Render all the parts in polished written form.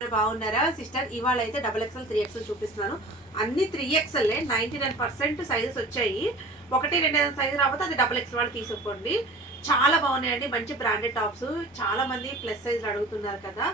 బాగున్నారా సిస్టర్? ఇవాళ అయితే XXL 3XL చూపిస్తున్నాను. అన్ని 3XL 99% సైజెస్ వచ్చాయి. 1-2 సైజు రాకపోతే అది XXL వాళ్ళు తీసుకోండి. చాలా బాగున్నాయండి, మంచి బ్రాండెడ్ టాప్స్. చాలా మంది ప్లస్ సైజ్ అడుగుతున్నారు కదా,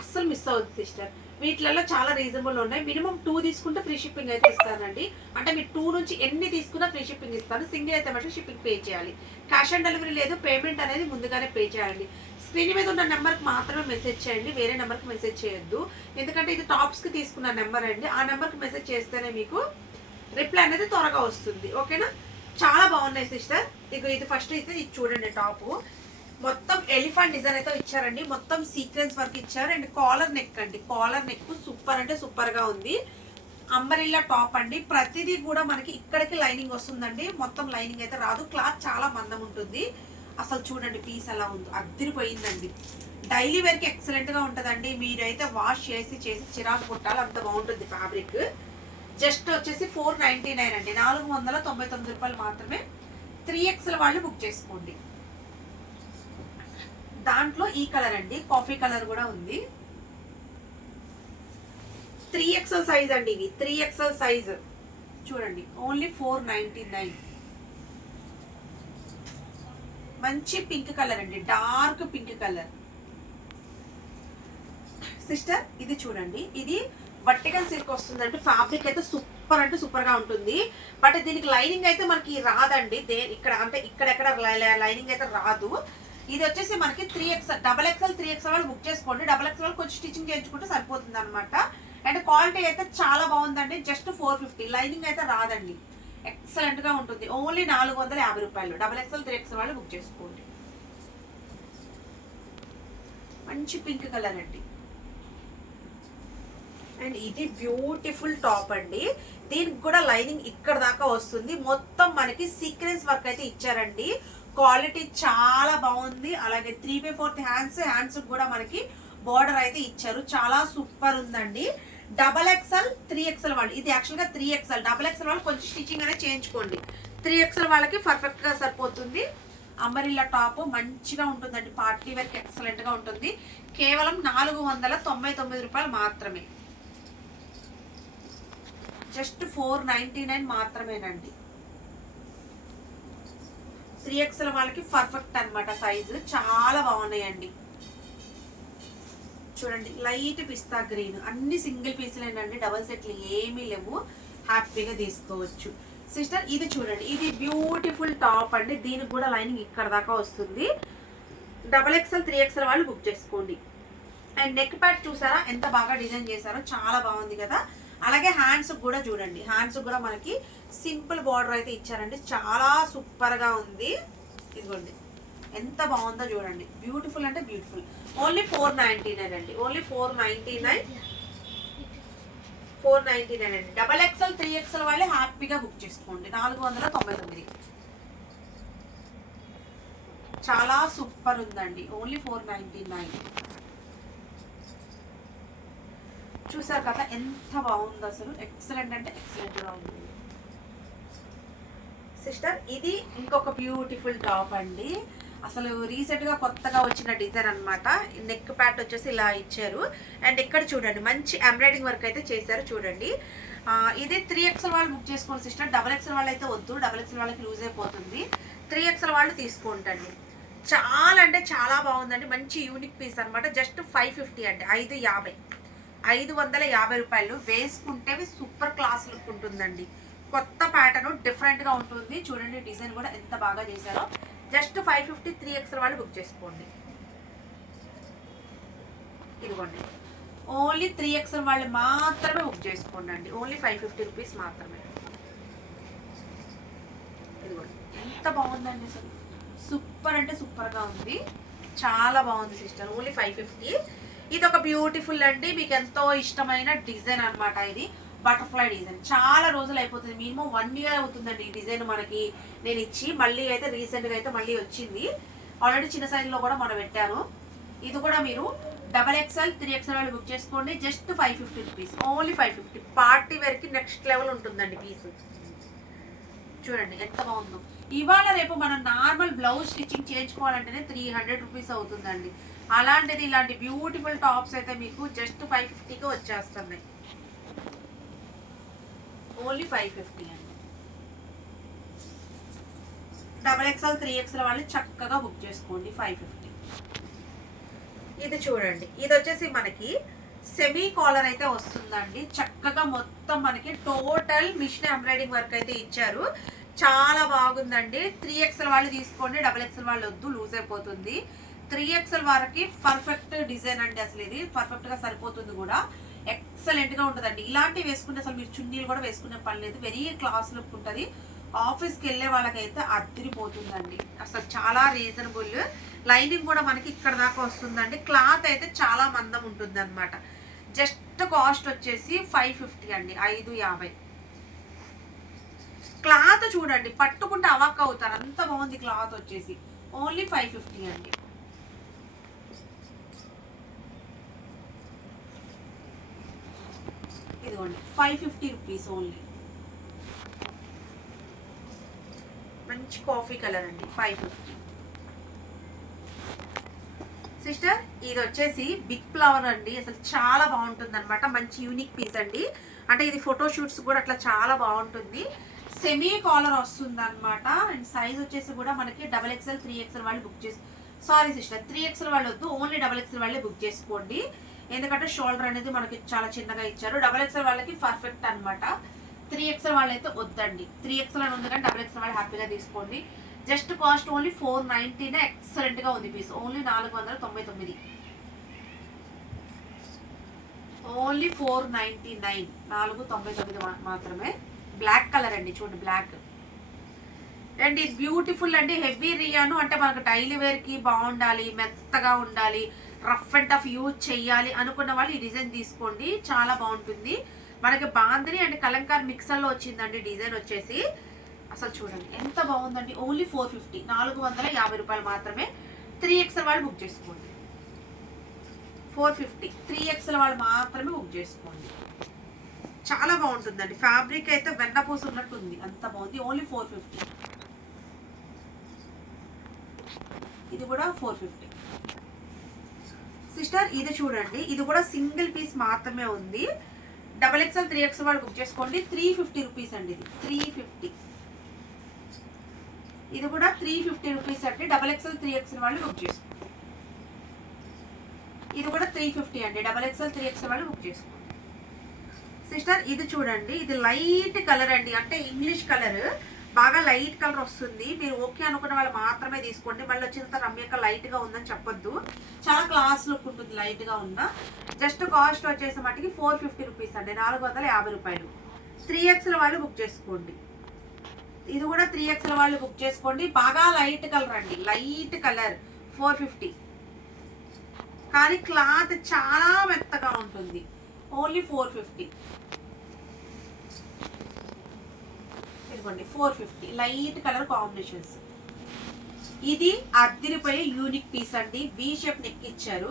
అస్సలు మిస్ అవుతుంది సిస్టర్. వీటిలలో చాలా రీజనబుల్ ఉన్నాయి. మినిమం 2 తీసుకుంటే ఫ్రీ షిప్పింగ్ అయితే ఇస్తానండి. అంటే మీరు 2 నుంచి ఎన్ని తీసుకున్నా ఫ్రీ షిప్పింగ్ ఇస్తాను. సింగిల్ అయితే మటుకు షిప్పింగ్ పే చేయాలి. క్యాష్ ఆన్ డెలివరీ లేదు, పేమెంట్ అనేది ముందుగానే పే చేయాలి. స్క్రీన్ మీద ఉన్న నెంబర్కి మాత్రమే మెసేజ్ చేయండి, వేరే నెంబర్కి మెసేజ్ చేయొద్దు. ఎందుకంటే ఇది టాప్స్కి తీసుకున్న నెంబర్ అండి. ఆ నెంబర్కి మెసేజ్ చేస్తేనే మీకు రిప్లై అనేది త్వరగా వస్తుంది. ఓకేనా? చాలా బాగున్నాయి సిస్టర్. ఇది ఫస్ట్ అయితే ఇది చూడండి. టాపు మొత్తం ఎలిఫెంట్ డిజైన్ అయితే ఇచ్చారండి. మొత్తం సీక్వెన్స్ వర్క్ ఇచ్చారు. అండ్ కాలర్ నెక్ అండి. కాలర్ నెక్ సూపర్ అంటే సూపర్ గా ఉంది. అంబరిల్లా టాప్ అండి. ప్రతిదీ కూడా మనకి ఇక్కడికి లైనింగ్ వస్తుందండి. మొత్తం లైనింగ్ అయితే రాదు. క్లాత్ చాలా మందం ఉంటుంది. అసలు చూడండి పీస్ ఎలా ఉందో, అద్దరిపోయిందండి. డైలీ వేర్కి ఎక్సలెంట్ గా ఉంటుందండి. మీరైతే వాష్ చేసి చిరాకు కొట్టాలి, అంత బాగుంటుంది ఫ్యాబ్రిక్. జస్ట్ వచ్చేసి 499 అండి, 499 రూపాయలు మాత్రమే. 3XL వాళ్ళు బుక్ చేసుకోండి. దాంట్లో ఈ కలర్ అండి, కాఫీ కలర్ కూడా ఉంది. 3XL సైజ్ అండి. ఇవి 3XL సైజ్ చూడండి, ఓన్లీ 499. మంచి పింక్ కలర్ అండి, డార్క్ పింక్ కలర్. సిస్టర్ ఇది చూడండి, ఇది వర్టికల్ సిల్క్ వస్తుందండి. ఫ్యాబ్రిక్ అయితే సూపర్ అంటే సూపర్ గా ఉంటుంది. బట్ దీనికి లైనింగ్ అయితే మనకి రాదండి. ఇక్కడ అంటే ఇక్కడెక్కడ లైనింగ్ అయితే రాదు. ఇది వచ్చేసి మనకి 3XL XXL 3XL వాళ్ళు బుక్ చేసుకోండి. XXL వాళ్ళు కొంచెం స్టిచ్చింగ్ చేయించుకుంటే సరిపోతుంది అనమాట. అండ్ క్వాలిటీ అయితే చాలా బాగుందండి. జస్ట్ 450, లైనింగ్ అయితే రాదండి. ఎక్సలెంట్ గా ఉంటుంది. ఓన్లీ 450 రూపాయలు. XXL 3XL వాళ్ళు బుక్ చేసుకోండి. మంచి పింక్ కలర్ అండి. అండ్ ఇది బ్యూటిఫుల్ టాప్ అండి. దీనికి కూడా లైనింగ్ ఇక్కడ దాకా వస్తుంది. మొత్తం మనకి సీక్వెన్స్ వర్క్ అయితే ఇచ్చారండి. క్వాలిటీ చాలా బాగుంది. అలాగే 3/4 హ్యాండ్స్ కూడా మనకి బోర్డర్ అయితే ఇచ్చారు. చాలా సూపర్ ఉందండి. XXL 3XL వాళ్ళు, ఇది యాక్చువల్ గా 3XL. XXL వాళ్ళు కొంచెం స్టిచ్చింగ్ అనేది చేయించుకోండి. 3XL వాళ్ళకి పర్ఫెక్ట్ గా సరిపోతుంది. అంబరిల్లా టాప్ మంచిగా ఉంటుందండి. పార్టీ వేర్ ఎక్సలెంట్ గా ఉంటుంది. కేవలం 499 రూపాయలు మాత్రమే. జస్ట్ 499 మాత్రమేనండి. 3XL వాళ్ళకి పర్ఫెక్ట్ అనమాట. సైజు చాలా బాగున్నాయండి. చూడండి, లైట్ పిస్తా గ్రీన్, అన్ని సింగిల్ పీసులేనండి. డబల్ సెట్లు ఏమీ లేవు. హ్యాపీగా తీసుకోవచ్చు. సిస్టర్ ఇది చూడండి, ఇది బ్యూటిఫుల్ టాప్ అండి. దీనికి కూడా లైనింగ్ ఇక్కడ దాకా వస్తుంది. XXL 3XL వాళ్ళు బుక్ చేసుకోండి. అండ్ నెక్ ప్యాడ్ చూసారా ఎంత బాగా డిజైన్ చేశారో, చాలా బాగుంది కదా. అలాగే హ్యాండ్స్ కూడా చూడండి, హ్యాండ్స్ కూడా మనకి సింపుల్ బార్డర్ అయితే ఇచ్చారండి. చాలా సూపర్ గా ఉంది. ఇదిగోండి ఎంత బాగుందో చూడండి. బ్యూటిఫుల్ అంటే బ్యూటిఫుల్. ఓన్లీ 499 అండి. ఓన్లీ 499 అండి. XXL 3XL వాళ్ళే హ్యాపీగా బుక్ చేసుకోండి. 499. చాలా సూపర్ ఉందండి. ఓన్లీ 499. చూసారు కదా ఎంత బాగుందో, అసలు ఎక్సలెంట్ అంటే ఎక్సలెంట్ గా ఉంది. సిస్టర్ ఇది ఇంకొక బ్యూటిఫుల్ టాప్ అండి. అసలు రీసెంట్ గా కొత్తగా వచ్చిన డిజైన్ అనమాట. నెక్ ప్యాట్ వచ్చేసి ఇలా ఇచ్చారు. అండ్ ఇక్కడ చూడండి మంచి ఎంబ్రాయిడింగ్ వర్క్ అయితే చేశారు. చూడండి, ఇది 3XL వాళ్ళు బుక్ చేసుకోండి సిస్టర్. XXL వాళ్ళు అయితే వద్దు, XXL వాళ్ళకి లూజ్ అయిపోతుంది. 3XL వాళ్ళు తీసుకుంటండి. చాలా అంటే చాలా బాగుందండి. మంచి యూనిక్ పీస్ అనమాట. జస్ట్ 550 అండి. 550 రూపాయలు. వేసుకుంటే సూపర్ క్లాస్ లుక్ ఉంటుందండి. కొత్త ప్యాటర్న్ డిఫరెంట్ గా ఉంటుంది. చూడండి డిజైన్ కూడా ఎంత బాగా చేశారో. జస్ట్ 550. 3XL వాళ్ళు బుక్ చేసుకోండి. ఇదిగోండి, ఓన్లీ 3XL వాళ్ళు మాత్రమే బుక్ చేసుకోండి అండి. ఓన్లీ 550 రూపీస్ మాత్రమే. ఇదిగోండి ఎంత బాగుందండి, అసలు సూపర్ అంటే సూపర్ గా ఉంది. చాలా బాగుంది సిస్టర్. ఓన్లీ 550. ఇది ఒక బ్యూటిఫుల్ అండి, మీకు ఎంతో ఇష్టమైన డిజైన్ అనమాట. ఇది బటర్ఫ్లై డిజైన్. చాలా రోజులు అయిపోతుంది, మినిమం 1 year అవుతుందండి ఈ డిజైన్ మనకి నేను ఇచ్చి. మళ్ళీ అయితే రీసెంట్ గా అయితే మళ్ళీ వచ్చింది. ఆల్రెడీ చిన్న సైజ్ లో కూడా మనం పెట్టాను. ఇది కూడా మీరు XXL 3XL వాళ్ళు బుక్ చేసుకోండి. Just 550 rupees. Only 550. Party wear కి నెక్స్ట్ లెవెల్ ఉంటుందండి పీస్. చూడండి ఎంత బాగుందో. ఇవాళ రేపు మనం నార్మల్ బ్లౌజ్ స్టిచ్చింగ్ చేయించుకోవాలంటేనే 300 రూపీస్ అవుతుందండి. అలాంటిది ఇలాంటి బ్యూటిఫుల్ టాప్స్ అయితే మీకు జస్ట్ 550కి వచ్చేస్తున్నాయి. ఓన్లీ 550 అండి. XXL 3XL వాళ్ళు చక్కగా బుక్ చేసుకోండి 550. ఇది చూడండి, ఇది వచ్చేసి మనకి సెమీ కాలర్ అయితే వస్తుందండి. చక్కగా మొత్తం మనకి టోటల్ మిషన్ ఎంబ్రాయిడింగ్ వర్క్ అయితే ఇచ్చారు. చాలా బాగుందండి. 3XL వాళ్ళు తీసుకోండి, XXL వాళ్ళు వద్దు, లూజ్ అయిపోతుంది. 3XL వారికి పర్ఫెక్ట్ డిజైన్ అండి. అసలు ఇది పర్ఫెక్ట్ గా సరిపోతుంది కూడా. ఎక్సలెంట్ గా ఉంటుందండి. ఇలాంటివి వేసుకుంటే అసలు మీరు చున్నీలు కూడా వేసుకునే పని లేదు. వెరీ క్లాస్ లుక్ ఉంటుంది. ఆఫీస్కి వెళ్ళే వాళ్ళకైతే అదిరిపోతుందండి. అసలు చాలా రీజనబుల్. లైనింగ్ కూడా మనకి ఇక్కడ దాకా వస్తుందండి. క్లాత్ అయితే చాలా మందం ఉంటుంది అనమాట. జస్ట్ కాస్ట్ వచ్చేసి 550 అండి, 550. క్లాత్ చూడండి, పట్టుకుంటే అవాక్ అవుతారు, అంత బాగుంది క్లాత్ వచ్చేసి. ఓన్లీ 550 అండి. ఇదిగోండి 550 రూపీస్ ఓన్లీ. మంచి కాఫీ కలర్ అండి, 550. సిస్టర్ ఇది వచ్చేసి బిగ్ ఫ్లవర్ అండి. అసలు చాలా బాగుంటుంది అనమాట. మంచి యూనిక్ పీస్ అండి. అంటే ఇది ఫోటో షూట్స్ కూడా అట్లా చాలా బాగుంటుంది. సెమీ కాలర్ వస్తుంది అనమాట. అండ్ సైజ్ వచ్చేసి కూడా మనకి XXL 3XL వాళ్ళు బుక్ చేసి, సారీ సిస్టర్ 3XL వాళ్ళు వద్దు, ఓన్లీ XXL వాళ్ళే బుక్ చేసుకోండి. ఎందుకంటే షోల్డర్ అనేది మనకి చాలా చిన్నగా ఇచ్చారు. XXL వాళ్ళకి పర్ఫెక్ట్ అనమాట. 3XL వాళ్ళైతే వద్దండి. 3XL అని ఉంది కానీ XXL వాళ్ళు హ్యాపీగా తీసుకోండి. Just cost only 490. ఎక్సలెంట్ గా ఉంది పీస్. ఓన్లీ 499. ఓన్లీ 499, 499 మాత్రమే. బ్లాక్ కలర్ అండి, చూడండి బ్లాక్. అండ్ ఇది బ్యూటిఫుల్ అండి. హెవీ రియాను, అంటే మనకు డైలీ వేర్ కి బాగుండాలి, మెత్తగా ఉండాలి, రఫ్ అండ్ టఫ్ యూజ్ చెయ్యాలి అనుకున్న వాళ్ళు ఈ డిజైన్ తీసుకోండి. చాలా బాగుంటుంది. మనకి బాందిని అండ్ కలంకార్ మిక్సర్ లో వచ్చిందండి డిజైన్ వచ్చేసి. అసలు చూడండి ఎంత బాగుందండి. ఓన్లీ 450, 450 రూపాయలు మాత్రమే. 3XL వాళ్ళు బుక్ చేసుకోండి. 450, 3XL వాళ్ళు మాత్రమే బుక్ చేసుకోండి. చాలా బాగుంటుందండి. ఫ్యాబ్రిక్ అయితే వెన్నపూస ఉన్నట్టు ఉంది, అంత బాగుంది. ఓన్లీ 450. ఇది కూడా 450. సిస్టర్ ఇది చూడండి, ఇది కూడా సింగిల్ పీస్ మాత్రమే ఉంది. XXL 3XL వాళ్ళు బుక్ చేసుకోండి. 350 రూపీస్ అండి. ఇది 350. ఇది కూడా 350 రూపీస్ అండి. XXL 3XL వాళ్ళు బుక్ చేసుకోండి. ఇది కూడా 350 అండి. XXL 3XL వాళ్ళు బుక్ చేసుకోండి. సిస్టర్ ఇది చూడండి, ఇది లైట్ కలర్ అండి. అంటే ఇంగ్లీష్ కలర్, బాగా లైట్ కలర్ వస్తుంది. మీరు ఓకే అనుకున్న వాళ్ళు మాత్రమే తీసుకోండి. మళ్ళీ వచ్చిన రమ్యక లైట్ గా ఉందని చెప్పొద్దు. చాలా క్లాస్ లుక్ ఉంటుంది లైట్ గా ఉన్న. జస్ట్ కాస్ట్ వచ్చేసి మటుకి 450 రూపీస్ అండి, 450 రూపాయలు. 3XL వాళ్ళు బుక్ చేసుకోండి. ఇది కూడా 3XL వాళ్ళు బుక్ చేసుకోండి. బాగా లైట్ కలర్ అండి, లైట్ కలర్. 450. కానీ క్లాత్ చాలా మెత్తగా ఉంటుంది. ఓన్లీ 450. ఇదిగోండి 450, లైట్ కలర్ కాంబినేషన్స్. ఇది అద్దిరిపోయే యూనిక్ పీస్ అండి. వి షేప్ నెక్ ఇచ్చారు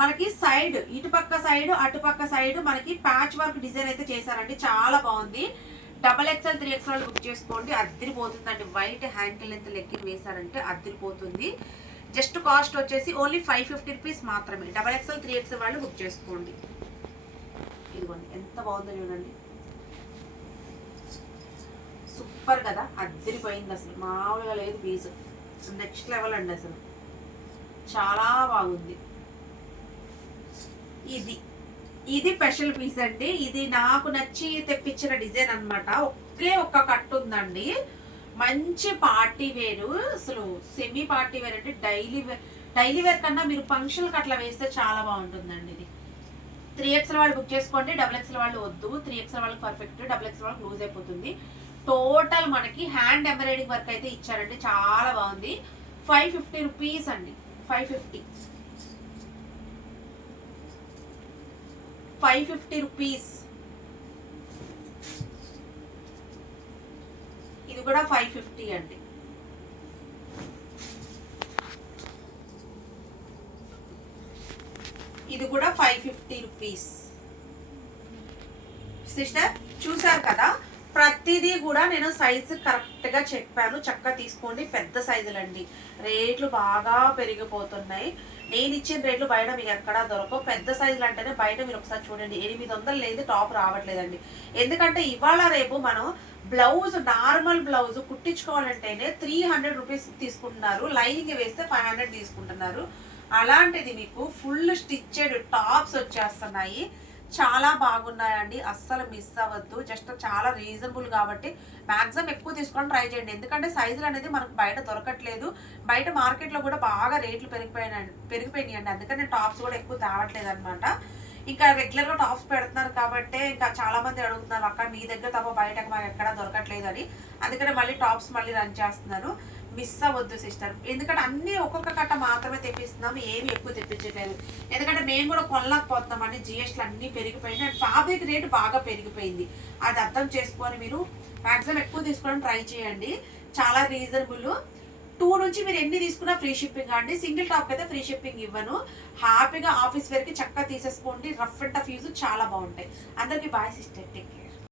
మనకి సైడ్, ఇటుపక్క సైడ్ అటుపక్క సైడ్ మనకి ప్యాచ్ వర్క్ డిజైన్ అయితే చేశారండి. చాలా బాగుంది. XXL 3XL బుక్ చేసుకోండి. అద్దిరిపోతుందండి. వైట్ హ్యాంకిల్ లెంత్ లెగ్గిన్ వేశారంటే అద్దిరిపోతుంది. జస్ట్ కాస్ట్ వచ్చేసి ఓన్లీ 550 రూపీస్ మాత్రమే. XXL 3XL వాళ్ళు బుక్ చేసుకోండి. ఇదిగోండి ఎంత బాగుందో చూడండి, సూపర్ కదా, అద్దిరిపోయింది. అసలు మామూలుగా లేదు పీస్, నెక్స్ట్ లెవెల్ అండి. అసలు చాలా బాగుంది. ఇది స్పెషల్ పీస్ అండి. ఇది నాకు నచ్చి తెప్పించిన డిజైన్ అనమాట. ఒకే ఒక్క కట్ ఉందండి. మంచి పార్టీ వేరు, అసలు సెమీ పార్టీ వేర్ అంటే డైలీ వేర్ కన్నా మీరు ఫంక్షన్కి అట్లా వేస్తే చాలా బాగుంటుందండి. ఇది 3XL వాళ్ళు బుక్ చేసుకోండి. XXL వాళ్ళు వద్దు. 3XL వాళ్ళకి పర్ఫెక్ట్, XXL వాళ్ళకి లూజ్ అయిపోతుంది. టోటల్ మనకి హ్యాండ్ ఎంబ్రాయిడింగ్ వర్క్ అయితే ఇచ్చారండి. చాలా బాగుంది. 550 రూపీస్ అండి. 550 రూపీస్. ఇది కూడా 550 అండి. ఇది కూడా 550 రూపీస్. సిస్టర్ చూసారు కదా, ప్రతిదీ కూడా నేను సైజు కరెక్ట్గా చెప్పాను. చక్కగా తీసుకోండి. పెద్ద సైజులండి. రేట్లు బాగా పెరిగిపోతున్నాయి. నేను ఇచ్చిన రేట్లు బయట మీకు ఎక్కడా దొరకవు. పెద్ద సైజులు అంటేనే బయట మీరు ఒకసారి చూడండి 800 లేదు టాప్ రావట్లేదండి. ఎందుకంటే ఇవాళ రేపు మనం బ్లౌజ్ నార్మల్ బ్లౌజ్ కుట్టించుకోవాలంటేనే 300 రూపీస్ తీసుకుంటున్నారు, లైనింగ్ వేస్తే 500 తీసుకుంటున్నారు. అలాంటిది మీకు ఫుల్ స్టిచ్చెడ్ టాప్స్ వచ్చేస్తున్నాయి. చాలా బాగున్నాయండి, అస్సలు మిస్ అవ్వద్దు. జస్ట్ చాలా రీజనబుల్ కాబట్టి మ్యాక్సిమం ఎక్కువ తీసుకొని ట్రై చేయండి. ఎందుకంటే సైజులు అనేది మనకు బయట దొరకట్లేదు, బయట మార్కెట్లో కూడా బాగా రేట్లు పెరిగిపోయినాయండి. అందుకని టాప్స్ కూడా ఎక్కువ తేవట్లేదు అనమాట. ఇంకా రెగ్యులర్గా టాప్స్ పెడుతున్నారు కాబట్టి ఇంకా చాలా మంది అడుగుతున్నారు, అక్క మీ దగ్గర తప్ప బయటకు మాకు ఎక్కడా దొరకట్లేదు అని. అందుకని మళ్ళీ టాప్స్ మళ్ళీ రన్ చేస్తున్నారు. మిస్ అవ్వద్దు సిస్టర్, ఎందుకంటే అన్నీ ఒక్కొక్క కట్ట మాత్రమే తెప్పిస్తున్నాము, ఏమి ఎక్కువ తెప్పించట్లేదు. ఎందుకంటే మేము కూడా కొనలేకపోతున్నాం అండి, జిఎస్టీలు అన్నీ పెరిగిపోయింది అండ్ ఫ్యాబ్రిక్ రేటు బాగా పెరిగిపోయింది. అది అర్థం చేసుకొని మీరు మ్యాక్సిమం ఎక్కువ తీసుకోవడం ట్రై చేయండి. చాలా రీజనబుల్. 2 నుంచి మీరు ఎన్ని తీసుకున్నా ఫ్రీ షిప్పింగ్ అండి. సింగిల్ టాప్ అయితే ఫ్రీ షిప్పింగ్ ఇవ్వను. హ్యాపీగా ఆఫీస్ వేర్కి చక్కగా తీసేసుకోండి. రఫ్ అండ్ టఫ్ యూజ్ చాలా బాగుంటాయి. అందరికీ బాయ్ సిస్టర్, టేక్ కేర్.